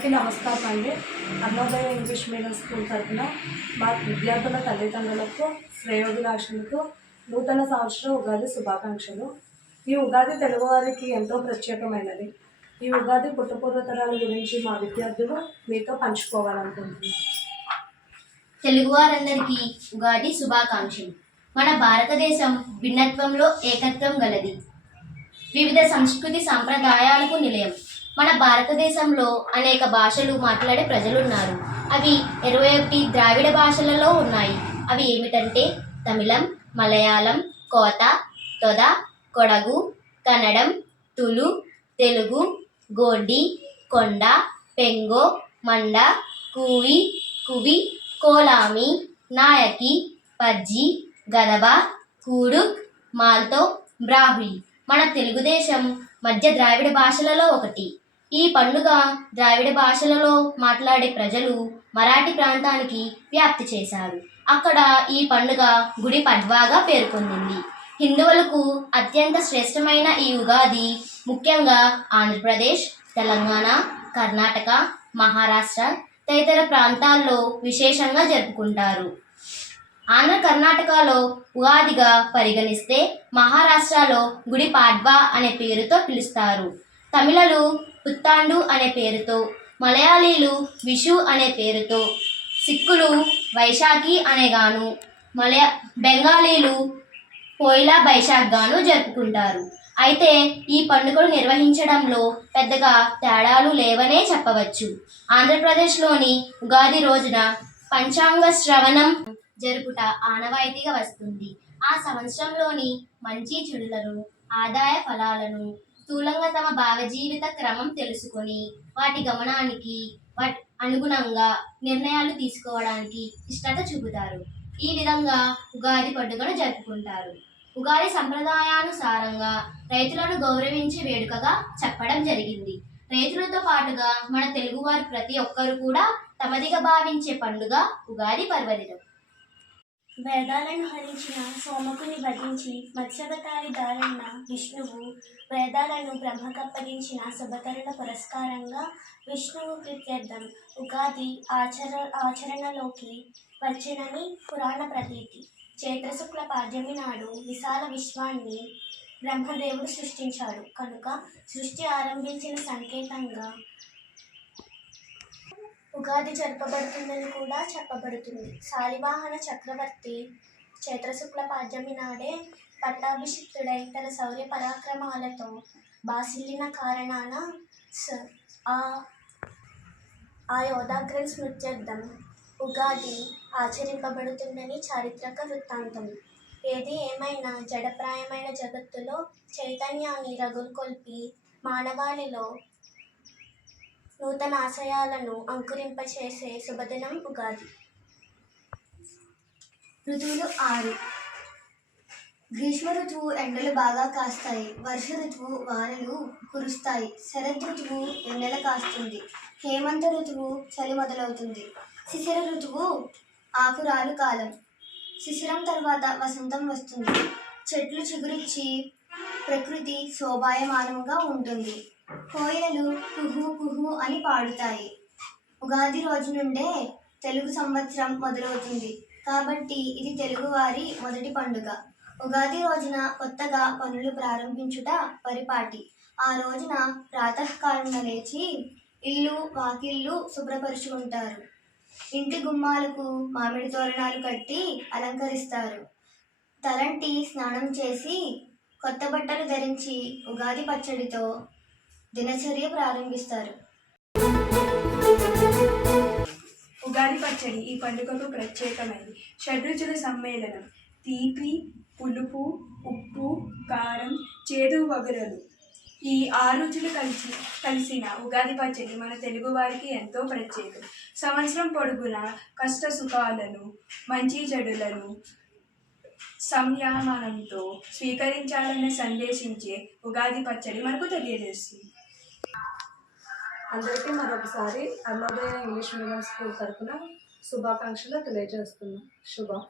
అందరికీ నమస్కారం అండి. అన్నోదయ ఇంగ్లీష్ మీడియం స్కూల్ తరఫున మా విద్యార్థుల తల్లిదండ్రులకు శ్రేయోభిలాషులకు నూతన సంవత్సరం ఉగాది శుభాకాంక్షలు. ఈ ఉగాది తెలుగువారికి ఎంతో ప్రత్యేకమైనది. ఈ ఉగాది పుట్టపూర్వతరాల గురించి మా విద్యార్థులు మీతో పంచుకోవాలనుకుంటున్నారు. తెలుగువారందరికీ ఉగాది శుభాకాంక్షలు. మన భారతదేశం భిన్నత్వంలో ఏకత్వం గలది. వివిధ సంస్కృతి సాంప్రదాయాలకు నిలయం. మన భారతదేశంలో అనేక భాషలు మాట్లాడే ప్రజలున్నారు. అవి 21 ద్రావిడ భాషలలో ఉన్నాయి. అవి ఏమిటంటే తమిళం, మలయాళం, కోత, తొద, కొడగు, కన్నడం, తులు, తెలుగు, గోండి, కొండ, పెంగో, మండ, కూవి, కువి, కోలామి, నాయకి, పజ్జి, గదబ, కూడుక్, మాల్తో, బ్రాహ్మి. మన తెలుగుదేశం మధ్య ద్రావిడ భాషలలో ఒకటి. ఈ పండుగ ద్రావిడ భాషలలో మాట్లాడే ప్రజలు మరాఠీ ప్రాంతానికి వ్యాప్తి చేశారు. అక్కడ ఈ పండుగ గుడి పడ్వాగా పేర్కొంది. హిందువులకు అత్యంత శ్రేష్టమైన ఈ ఉగాది ముఖ్యంగా ఆంధ్రప్రదేశ్, తెలంగాణ, కర్ణాటక, మహారాష్ట్ర తదితర ప్రాంతాల్లో విశేషంగా జరుపుకుంటారు. ఆంధ్ర కర్ణాటకలో ఉగాదిగా పరిగణిస్తే మహారాష్ట్రలో గుడి పాడ్వా అనే పేరుతో పిలుస్తారు. తమిళలు పుత్తాండు అనే పేరుతో, మలయాళీలు విషు అనే పేరుతో, సిక్కులు వైశాఖి అనేగాను, బెంగాలీలు పోయిలా బైశాఖ్ గాను జరుపుకుంటారు. అయితే ఈ పండుగను నిర్వహించడంలో పెద్దగా తేడాలు లేవనే చెప్పవచ్చు. ఆంధ్రప్రదేశ్లోని ఉగాది రోజున పంచాంగ శ్రవణం జరుపుట ఆనవాయితీగా వస్తుంది. ఆ సంవత్సరంలోని మంచి చెడులను, ఆదాయ ఫలాలను స్థూలంగా తమ భావజీవిత క్రమం తెలుసుకొని వాటి గమనానికి అనుగుణంగా నిర్ణయాలు తీసుకోవడానికి ఇష్టత చూపుతారు. ఈ విధంగా ఉగాది పండుగను జరుపుకుంటారు. ఉగాది సంప్రదాయానుసారంగా రైతులను గౌరవించే వేడుకగా చెప్పడం జరిగింది. రైతులతో పాటుగా మన తెలుగువారు ప్రతి ఒక్కరు కూడా తమదిగా భావించే పండుగ ఉగాది పర్వదినం. వేదాలను హరించిన సోమకుని వధించి మత్స్యావతారిదారైన విష్ణువు వేదాలను బ్రహ్మకప్పగించిన శుభకరణ పురస్కారంగా విష్ణువు ప్రీత్యర్థం ఉగాది ఆచరణలోకి వచ్చినని పురాణ ప్రతీతి. చైత్రశుక్ల పాడ్యమి నాడు విశాల విశ్వాన్ని బ్రహ్మదేవుడు సృష్టించాడు కనుక సృష్టి ఆరంభించిన సంకేతంగా ఉగాది జరపబడుతుందని కూడా చెప్పబడుతుంది. శాలివాహన చక్రవర్తి చైత్రశుక్ల పాడ్యమి నాడే పట్టాభిషిక్తుడై తన శౌర్య పరాక్రమాలతో బాసిల్లిన కారణాన ఆ యోధాగ్రం స్మృత్యర్థం ఉగాది ఆచరింపబడుతుందని చారిత్రక వృత్తాంతం. ఏది ఏమైనా జడప్రాయమైన జగత్తులో చైతన్యాన్ని రగులుకొల్పి మానవాళిలో నూతన ఆశయాలను అంకురింపచేసే శుభదినం ఉగాది. ఋతువులు 6. గ్రీష్మ ఋతువు ఎండలు బాగా కాస్తాయి. వర్ష ఋతువు వానలు కురుస్తాయి. శరద్ ఋతువు వెన్నెల కాస్తుంది. హేమంత ఋతువు చలి మొదలవుతుంది. శిశిర ఋతువు ఆకురాలు కాలం. శిశిరం తర్వాత వసంతం వస్తుంది. చెట్లు చిగురిచ్చి ప్రకృతి శోభాయమానంగా ఉంటుంది. కోయిలలు కుహు కుహు అని పాడుతాయి. ఉగాది రోజు నుండే తెలుగు సంవత్సరం మొదలవుతుంది కాబట్టి ఇది తెలుగువారి మొదటి పండుగ. ఉగాది రోజున కొత్తగా పనులు ప్రారంభించుట పరిపాటి. ఆ రోజున ప్రాతకాలమున లేచి ఇల్లు వాకిళ్ళు శుభ్రపరుచుకుంటారు. ఇంటి గుమ్మాలకు మామిడి తోరణాలు కట్టి అలంకరిస్తారు. తలంటి స్నానం చేసి కొత్త బట్టలు ధరించి ఉగాది పచ్చడితో దినచర్య ప్రారంభిస్తారు. ఉగాది పచ్చడి ఈ పండుగకు ప్రత్యేకమైనది. షడ్రుచుల సమ్మేళనం. తీపి, పులుపు, ఉప్పు, కారం, చేదు, వగరులు ఈ 6 రుచులు కలిసిన ఉగాది పచ్చడి మన తెలుగువారికి ఎంతో ప్రత్యేకం. సంవత్సరం పొడుగునా కష్ట సుఖాలను, మంచి చెడులను సంయమనంతో స్వీకరించాలని సందేశించే ఉగాది పచ్చడి మనకు తెలియజేస్తుంది. అందరికీ మరొకసారి అన్నోదయ ఇంగ్లీష్ మీడియం స్కూల్ తరఫున శుభాకాంక్షలు తెలియజేస్తున్నాం. శుభం.